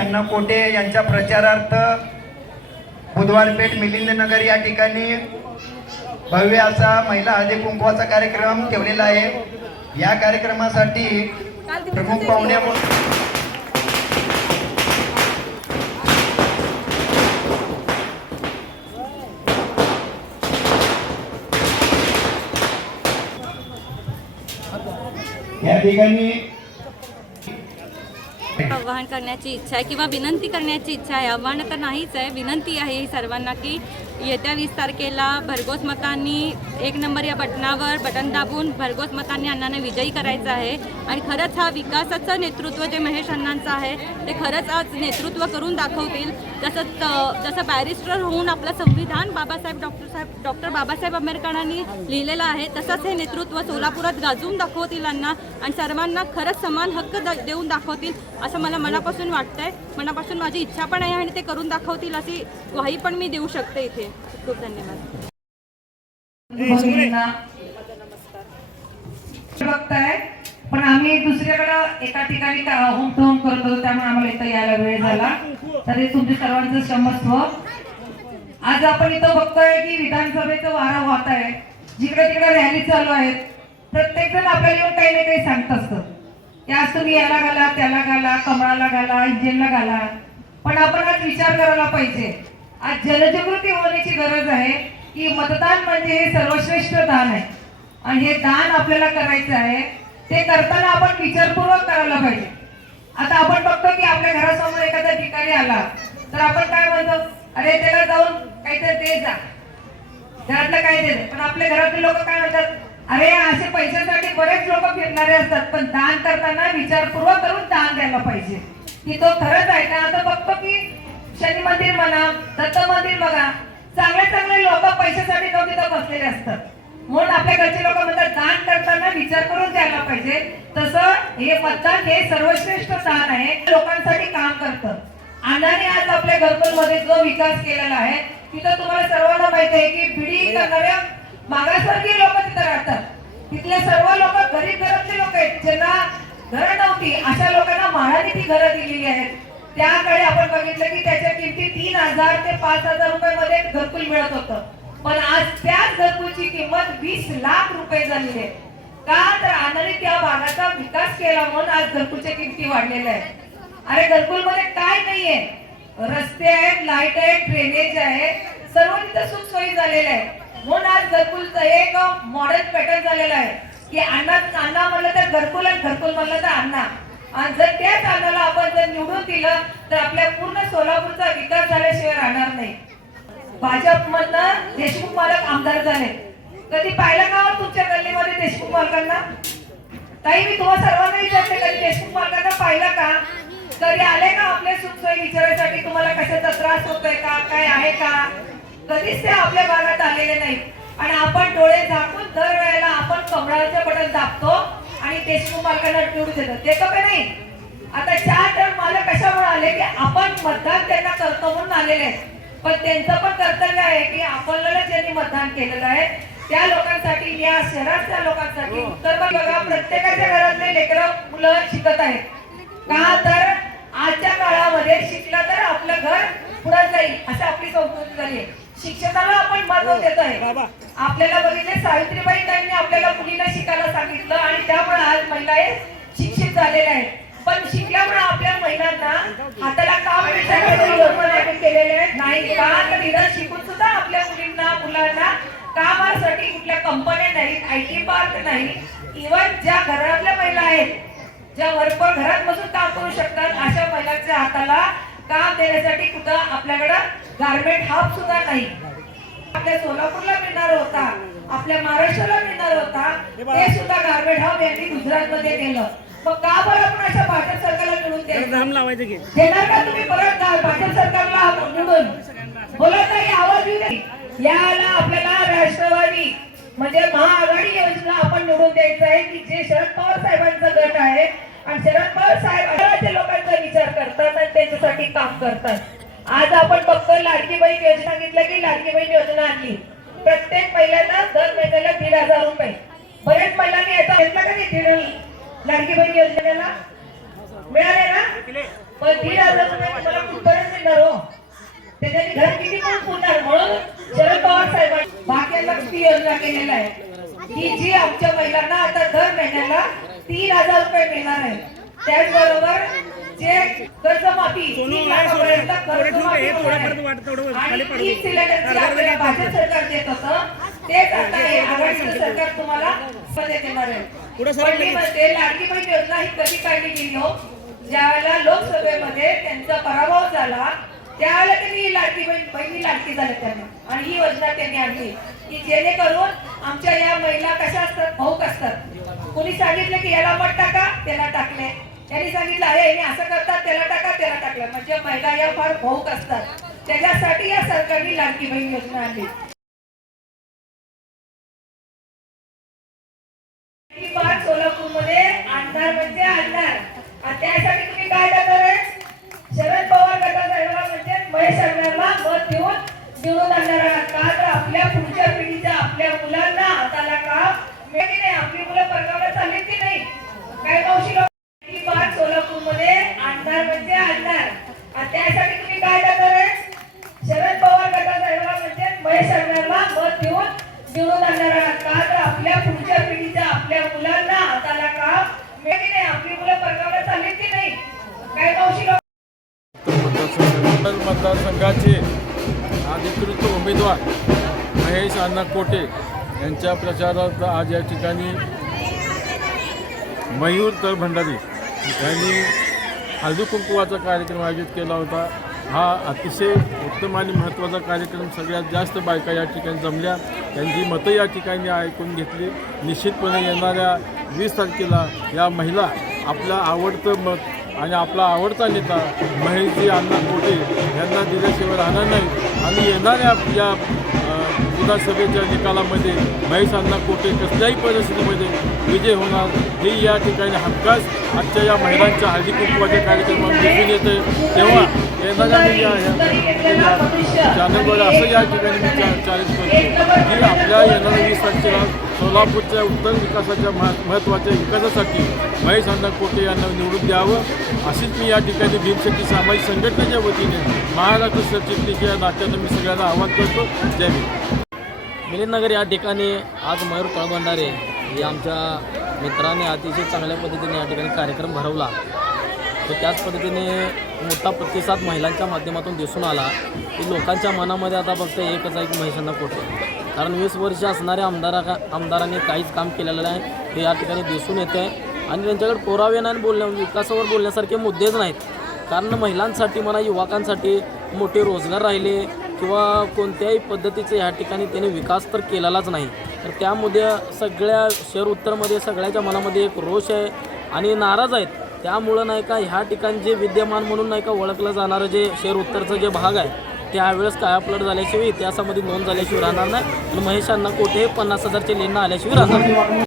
अण्णा कोटे यांच्या प्रचारार्थ बुधवारपेठ मिलिंदनगर या ठिकाणी भव्य असा महिला हळदी कुंकवाचा कार्यक्रम ठेवलेला आहे. या कार्यक्रमासाठी प्रमुख पाहुणे या ठिकाणी आवाहन करण्याची इच्छा आहे किंवा विनंती करण्याची इच्छा आहे. आव्हान तर नाहीच आहे. विनंती आहे ही सर्वांना की येत्या वीस तारखेला भरघोस मतांनी एक नंबर या बटनावर बटन दाबून भरघोस मतांनी अण्णांना विजयी करायचं आहे. आणि खरंच हा विकासाचं नेतृत्व जे महेश अण्णांचं आहे ते खरंच आज नेतृत्व करून दाखवतील. जसं जसं बॅरिस्टर होऊन आपलं संविधान बाबासाहेब डॉक्टर साहेब डॉक्टर बाबासाहेब आंबेडकरांनी लिहिलेलं आहे तसंच हे नेतृत्व सोलापुरात गाजवून दाखवतील अण्णा. आणि सर्वांना खरंच समान हक्क द- देऊन दाखवतील असं मला मनापासून वाटतंय. मनापासून माझी इच्छा पण आहे आणि ते करून दाखवतील अशी ग्वाही पण मी देऊ शकते इथे. खूप धन्यवाद. बघताय पण आम्ही दुसरीकडे एका ठिकाणी होम टू होम करत होतो त्यामुळे आम्हाला इथं यायला वेळ झाला. तरी तुमचे सर्वांचं क्षमस्व. आज आपण इथं बघतोय की विधानसभेचं वारा वाहत आहे. जिकडे तिकडे रॅली चालू आहेत. प्रत्येक जण आपल्याला येऊन काही ना काही सांगत असतं. की आज तुम्ही याला घाला त्याला घाला कमळाला घाला इंजिनला घाला. पण आपण आज विचार करायला पाहिजे. आज जनजागृती होण्याची गरज आहे. की मतदान म्हणजे हे सर्वश्रेष्ठ दान आहे. आणि हे दान आपल्याला करायचं आहे ते करताना आपण विचारपूर्वक करायला पाहिजे. आता आपण बघतो की आपल्या घरासमोर एखादा ठिकाणी आला तर आपण काय म्हणतो? अरे त्याला जाऊन काहीतरी दे जा. घरातलं काय दे पण आपल्या घरातले लोक काय म्हणतात? अरे असे पैशासाठी बरेच लोक फिरणारे असतात पण दान करताना विचारपूर्वक करून दान द्यायला पाहिजे. की तो खरंच आहे का? आता बघतो की शनी मंदिर म्हणा दत्त मंदिर बघा चांगले चांगले लोक पैशासाठी जाऊन तिथं बसलेले असतात. म्हणून आपल्या घरचे लोक म्हणतात दान करताना विचार करून द्यायला पाहिजे. तसं हे मतदान हे सर्वश्रेष्ठ दान आहे. लोकांसाठी काम करतं. अण्णाने आज आपल्या घरकुलमध्ये जो विकास केलेला आहे तिथं तुम्हाला सर्वांना माहिती आहे की बिडी करणाऱ्या मागासवर्गीय लोक तिथं राहतात. तिथले सर्व लोक गरीब घरातले लोक आहेत. ज्यांना घरं नव्हती अशा लोकांना महाराणी ती घरं दिलेली आहेत. त्याकडे बघितलं की त्याच्या किमती तीन हजार ते पाच हजार रुपये मध्ये घरकुल मिळत होतं. पण आज त्याच घरकुलची किंमत वीस लाख रुपये झालेली आहे. का तर आनंदी त्या भागाचा विकास केला म्हणून आज घरकुलच्या किमती वाढलेल्या आहेत. अरे घरकुलमध्ये काय नाहीये. रस्ते आहेत लाइट आहेत ड्रेनेज आहे. सर्व तिथं सुखसोयी झालेल्या आहे म्हणून आज घरकुलचं एक मॉडेल पॅटर्न झालेलं आहे. की अण्णा अण्णा म्हणलं तर घरकुल आणि घरकुल म्हणलं तर अण्णा. आणि जर त्याच अण्णाला आपण जर निवडून दिलं तर आपल्या पूर्ण सोलापूरचा विकास झाल्याशिवाय राहणार नाही. भाजप मधनं देशमुख मालक आमदार झाले. कधी पाहिलं का हो तुमच्या गल्लीमध्ये देशमुख मालकांना? ताई मी तुम्हाला सर्वांना विचारते कधी देशमुख मालकांना पाहिलं का? कधी आले का आपले सुखसोयी विचारायसाठी? तुम्हाला कशाचा त्रास होतोय का? काय आहे का? कधीच ते आपल्या भागात आलेले नाही आणि आपण डोळे झाकून दर वेळेला आपण कमळाचं बटन दाबतो. आणि देशमुख मालकांना निवडून देतो ते का नाही. आता चार टर्म मालक कशामुळे आले की आपण मतदान त्यांना करतो म्हणून आलेले आहेत. पण त्यांचं पण कर्तव्य आहे की आपल्याला ज्यांनी मतदान केलेलं आहे त्या लोकांसाठी या शहरातल्या लोकांसाठी. उत्तर बघा प्रत्येकाच्या घरातले लेकरं मुलं शिकत आहेत. का तर आजच्या काळामध्ये शिकलं तर आपलं घर पुढे जाईल असं आपली संस्कृती झाली आहे. शिक्षणाला आपण महत्त्व देत आहे. आपल्याला बघितले सावित्रीबाई ताईंनी आपल्याला मुलींना शिकायला सांगितलं आणि त्यामुळे आज महिला हे शिक्षित झालेल्या आहेत. पण शिकल्यामुळे आपल्या महिलांना हाताला काम लागू केलेले आहेत. नाही का? तर निदान शिकून सुद्धा आपल्या मुलींना मुलांना कामासाठी कुठल्या कंपन्या नाहीत आय टी पार्क नाही इव्हन ज्या घरातल्या महिला आहेत ज्या वर्क घरात बसून काम करू शकतात अशा महिलांच्या हाताला काम देण्यासाठी कुठं आपल्याकडं गारमेंट हब सुद्धा नाही. आपल्या सोलापूरला मिळणार होता आपल्या महाराष्ट्राला मिळणार होता ते सुद्धा गारमेंट हब यांनी गुजरात मध्ये केलं. मग का बरं आपण अशा भाजप सरकारला की. देणार का तुम्ही परत भाजप सरकारला निवडून? बोलत नाही आवाज येऊ याला आपल्याला राष्ट्रवादी म्हणजे महाआघाडी योजना आपण निवडून द्यायचं आहे की जे शरद पवार साहेबांचा गट आहे. आणि शरद पवार साहेब लोकांचा विचार करतात आणि त्यांच्यासाठी काम करतात. आज आपण बघतोय लाडकी बहीण योजना सांगितलं की लाडकी बहीण योजना आणली. प्रत्येक महिलांना दर महिन्याला दीड हजार रुपये. बरेच महिलांनी याचा घेतला का नाही लाडकीबाई लाडकी बहीण योजनेला. मिळाले ना? पण दीड हजार रुपये म्हणजे तुम्हाला कुठपर्यंत मिळणार हो. त्याच्याने घर किती पण पुरणार. म्हणून शरद पवार साहेबांनी भाग्यलक्ष्मी योजना केलेला आहे. की जी आमच्या महिलांना आता दर महिन्याला तीन हजार रुपये मिळणार आहे. त्याचबरोबर जे कर्जमाफी भाजप सरकार देत होतं तेच आता हे आघाडीचं सरकार तुम्हाला देणार आहे. पंढरीमध्ये लाडकी बहीण योजना ही कधी काढली गेली हो? ज्यावेळेला लोकसभेमध्ये त्यांचा पराभव झाला त्यावेळेला त्यांनी लाडकी बहीण बहिणी लाडकी झाल्या त्यांना. आणि ही योजना त्यांनी आणली. की जेणेकरून आमच्या या महिला कशा असतात भाऊक असतात? कोणी सांगितलं की याला मत टाका त्याला टाकले. त्यांनी सांगितलं अरे हे असं करतात त्याला टाका त्याला टाकलं. म्हणजे महिला या फार भाऊक असतात. त्याच्यासाठी या सरकारने लाडकी बहीण योजना आणली. मतदारसंघाचे अधिकृत उमेदवार महेश अण्णा कोटे यांच्या प्रचारार्थ आज या ठिकाणी मयूर तर भंडारी यांनी हळदी कुंकुवाचा कार्यक्रम आयोजित केला होता. हा अतिशय उत्तम आणि महत्त्वाचा कार्यक्रम सगळ्यात जास्त बायका या ठिकाणी जमल्या. त्यांची मतं या ठिकाणी ऐकून घेतली. निश्चितपणे येणाऱ्या वीस तारखेला या महिला आपलं आवडतं मत आणि आपला आवडता नेता महेशजी अण्णा कोटे यांना दिल्याशिवाय राहणार नाही आणि येणाऱ्या या विधानसभेच्या निकालामध्ये महेश अण्णा कोटे कसल्याही परिस्थितीमध्ये विजय होणार हे या ठिकाणी हक्काच आजच्या या महिलांच्या हळदी कुंकवाच्या कार्यक्रमात दिसून येते तेव्हा येणाऱ्या मी या चॅनलवर असं या ठिकाणी मी चा चॅलेंज करतो की आपल्या येणाऱ्या वीस तारखेला सोलापूरच्या उत्तर विकासाच्या मह महत्त्वाच्या विकासासाठी महेश अण्णा कोटे यांना निवडून द्यावं अशीच मी या ठिकाणी भीमशक्ती सामाजिक संघटनेच्या वतीने महाराष्ट्र सरचिटणीच्या या नात्यानं मी सगळ्यांना आवाहन करतो. जय भीम. मिलिंदनगर या ठिकाणी आज मयूर कळभंडारे हे आमच्या मित्राने अतिशय चांगल्या पद्धतीने या ठिकाणी कार्यक्रम भरवला. तर त्याच पद्धतीने मोठा प्रतिसाद महिलांच्या माध्यमातून दिसून आला. की लोकांच्या मनामध्ये आता फक्त एकच आहे की महेशांना कोटे कारण वीस वर्ष असणाऱ्या आमदारा आमदारांनी काहीच काम केलेलं नाही. हे या ठिकाणी दिसून येते आहे आणि त्यांच्याकडे पुरावे नाही बोलण्या विकासावर बोलण्यासारखे मुद्देच नाहीत. कारण महिलांसाठी म्हणा युवकांसाठी मोठे रोजगार राहिले किंवा कोणत्याही पद्धतीचे ह्या ठिकाणी त्यांनी विकास तर केलेलाच नाही. तर त्यामध्ये सगळ्या शहर उत्तरमध्ये सगळ्याच्या मनामध्ये एक रोष आहे आणि नाराज आहेत. त्यामुळं नाही का ह्या ठिकाणी जे विद्यमान म्हणून नाही का ओळखलं जाणारं जे शहर उत्तरचं जे भाग आहे त्यावेळेस काय अपलोड झाल्याशिवाय इतिहासामध्ये नोंद झाल्याशिवाय राहणार नाही. महेशांना महेश कोठे पन्नास हजारचे लेणं आल्याशिवाय राहणार